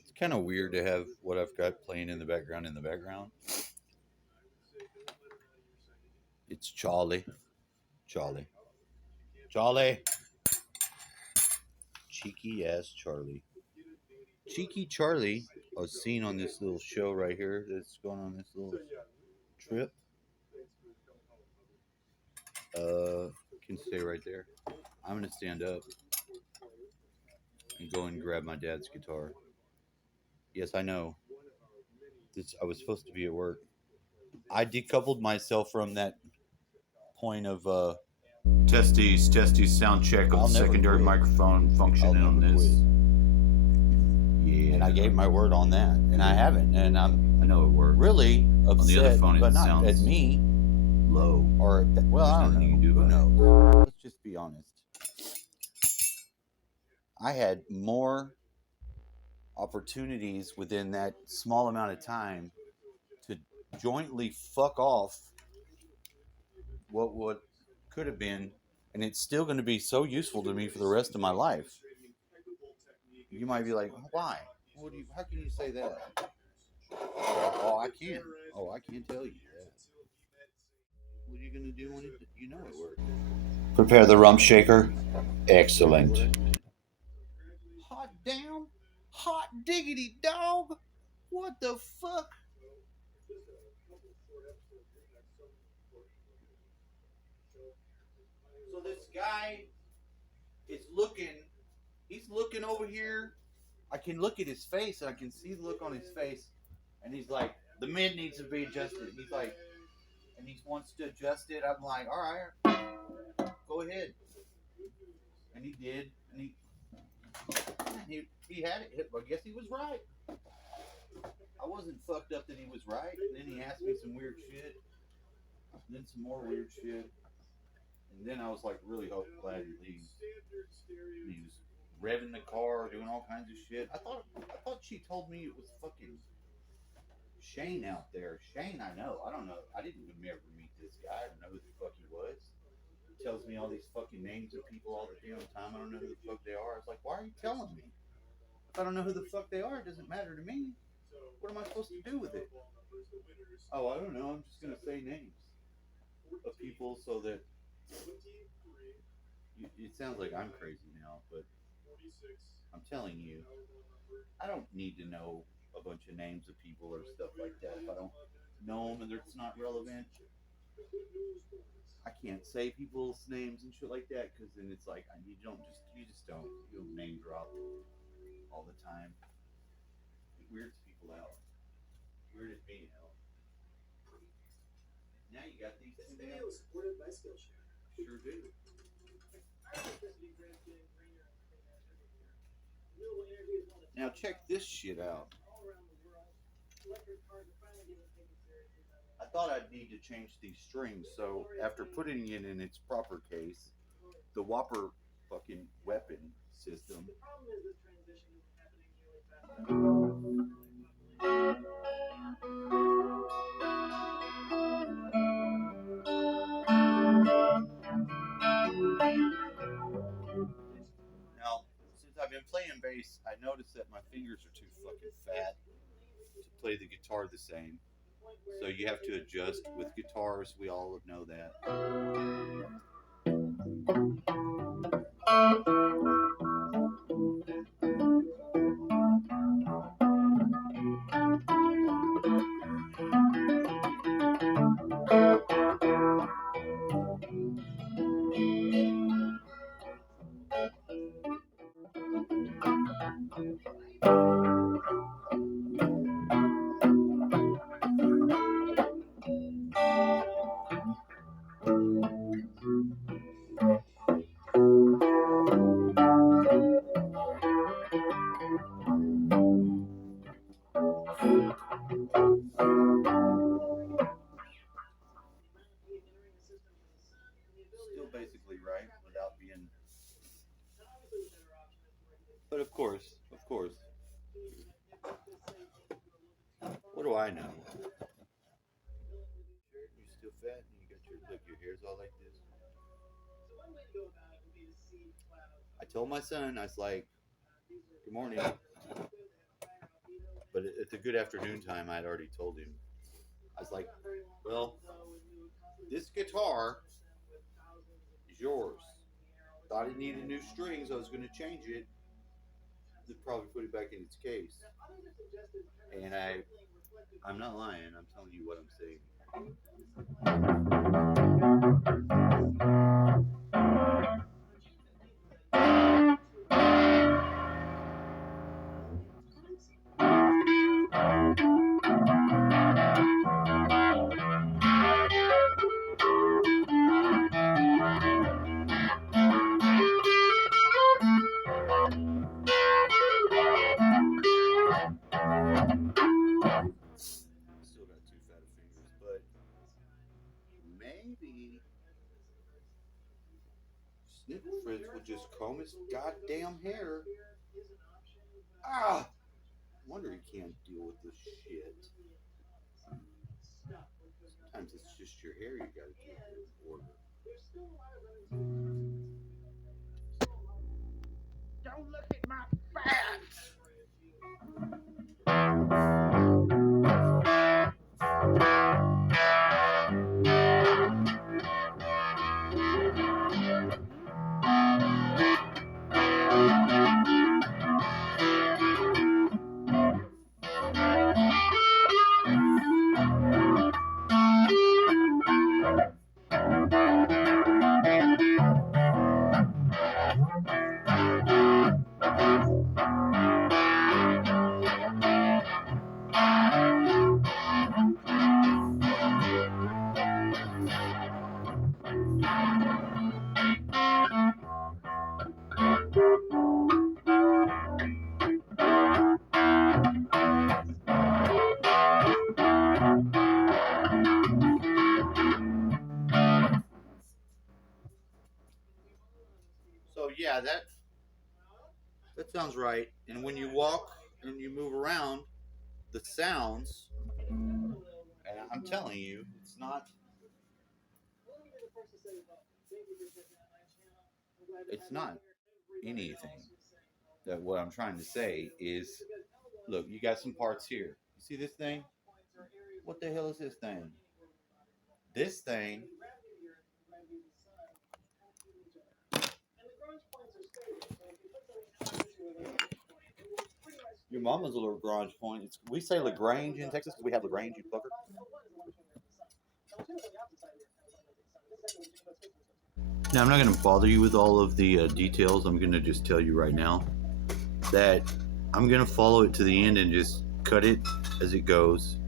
It's kind of weird to have what I've got playing in the background. It's Charlie. Charlie. Charlie. Cheeky ass Charlie. Cheeky Charlie was seen on this little show right here that's going on this little trip. Can stay right there. I'm gonna stand up and go and grab my dad's guitar. Yes, I know. I was supposed to be at work. I decoupled myself from that point of testes sound check of I'll the never secondary quit. microphone functioning I'll on never this. quit. Yeah, And I gave my word on that, and I haven't. And I'm I know it worked. really upset, On the other phone, it but not sounds at me. low. Or well, I don't nothing know. you can do Who about it. knows? Let's just be honest. I had more opportunities within that small amount of time to jointly fuck off what could have been, and it's still going to be so useful to me for the rest of my life. You might be like, why? How can you say that? Oh, I can't. Oh, I can't tell you that. What are you going to do when you know it works? Prepare the rump shaker. Excellent. Hot damn, hot diggity dog. What the fuck? So this guy is looking. He's looking over here. I can look at his face, and I can see the look on his face. And he's like, the mid needs to be adjusted. He's like, and he wants to adjust it. I'm like, all right, go ahead. And he did. And he had it. I guess he was right. I wasn't fucked up that he was right. And then he asked me some weird shit. And then some more weird shit. And then I was like really glad he leaves. And he was revving the car, doing all kinds of shit. I thought she told me it was fucking Shane out there. Shane, I know. I don't know. I didn't even ever meet this guy. I don't know who the fuck he was. He tells me all these fucking names of people all the damn time. I don't know who the fuck they are. It's like, why are you telling me? If I don't know who the fuck they are, it doesn't matter to me. What am I supposed to do with it? Oh, I don't know. I'm just gonna say names of people so that it sounds like I'm crazy now, but I'm telling you, I don't need to know a bunch of names of people or stuff like that. If I don't know them and it's not relevant, I can't say people's names and shit like that because then it's like you don't name drop all the time. It weirds people out. Weirded me out. Now you got these. This video is supported by Skillshare. Sure do. Now check this shit out. I thought I'd need to change these strings, so after putting it in its proper case, the Whopper fucking weapon system. Now, since I've been playing bass, I noticed that my fingers are too fucking fat to play the guitar the same. So you have to adjust with guitars. We all know that. Still basically right without being. But of course. What do I know? You're still fat and you got your hair's all like this. I told my son, I was like, good morning. But at the good afternoon time, I'd already told him. I was like, well, this guitar is yours. Thought it needed new strings. I was going to change it. Then probably put it back in its case. And I'm not lying. I'm telling you what I'm saying. Still got two fat fingers, but maybe Snippet Fritz will just comb his goddamn hair. Ah! Wonder he can't deal with this shit. Sometimes it's just your hair you gotta keep in order. Don't look at my fat. So yeah, that sounds right. And when you walk and you move around, the sounds, and I'm telling you, it's not anything. That what I'm trying to say is, look, you got some parts here. You see this thing? What the hell is this thing? This thing your mama's a little Lagrange point. We say Lagrange in Texas because we have Lagrange, you fucker. Now, I'm not going to bother you with all of the details. I'm going to just tell you right now that I'm going to follow it to the end and just cut it as it goes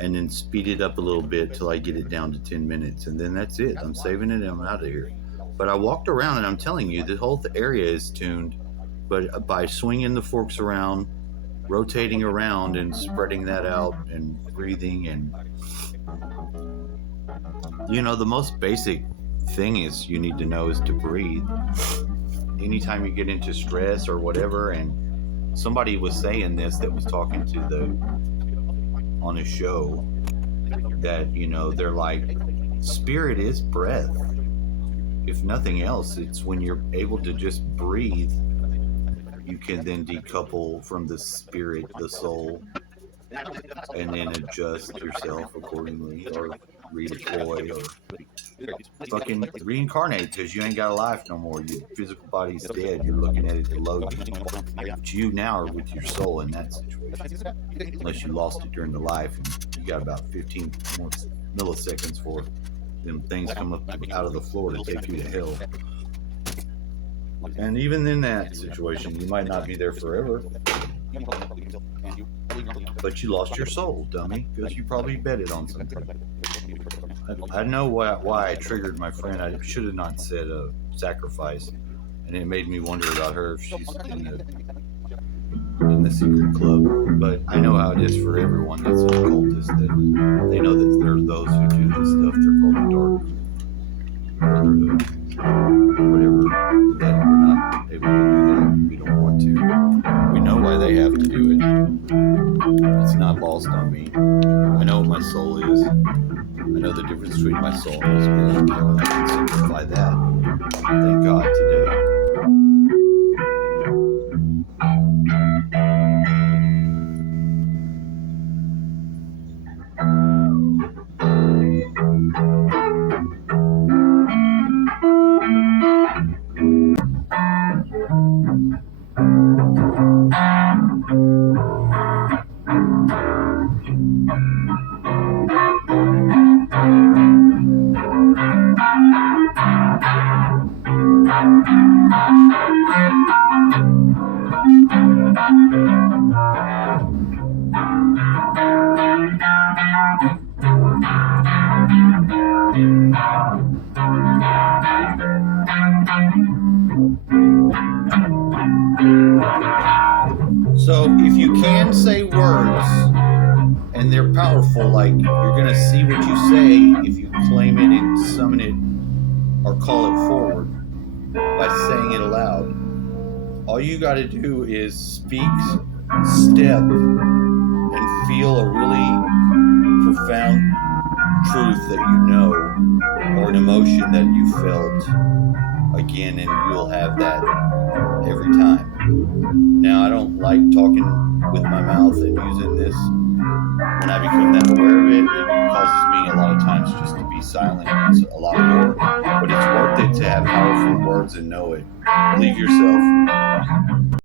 and then speed it up a little bit till I get it down to 10 minutes. And then that's it. I'm saving it and I'm out of here. But I walked around and I'm telling you, the whole area is tuned. But by swinging the forks around, rotating around and spreading that out and breathing and, you know, the most basic thing is you need to know is to breathe. Anytime you get into stress or whatever, and somebody was saying this that was talking to on a show that, you know, they're like, spirit is breath. If nothing else, it's when you're able to just breathe, you can then decouple from the spirit, the soul, and then adjust yourself accordingly, or redeploy, or fucking reincarnate, because you ain't got a life no more. Your physical body's dead. You're looking at it below you. But you now are with your soul in that situation. Unless you lost it during the life, and you got about 15 more milliseconds for them things come up out of the floor to take you to hell. And even in that situation, you might not be there forever. But you lost your soul, dummy, because you probably betted on something. I know why I triggered my friend. I should have not said a sacrifice, and it made me wonder about her if she's in the secret club. But I know how it is for everyone that's an occultist. That they know that there's those who do this stuff. They're called the Dark Brotherhood, whatever. That we're not able to do that. We don't want to. We know why they have to do it. It's not lost on me. I know what my soul is. I know the difference between my soul and my spirit. I can simplify that. Thank God today. So if you can say words and they're powerful, like you're going to see what you say if you claim it and summon it or call it forward by saying it aloud. All you got to do is speak, step, and feel a really profound truth that you know or an emotion that you felt again, and you'll have that every time. Now, I don't like talking with my mouth and using this. When I become that aware of it, it causes me a lot of times just to be silent a lot more. But it's worth it to have powerful words and know it. Believe yourself.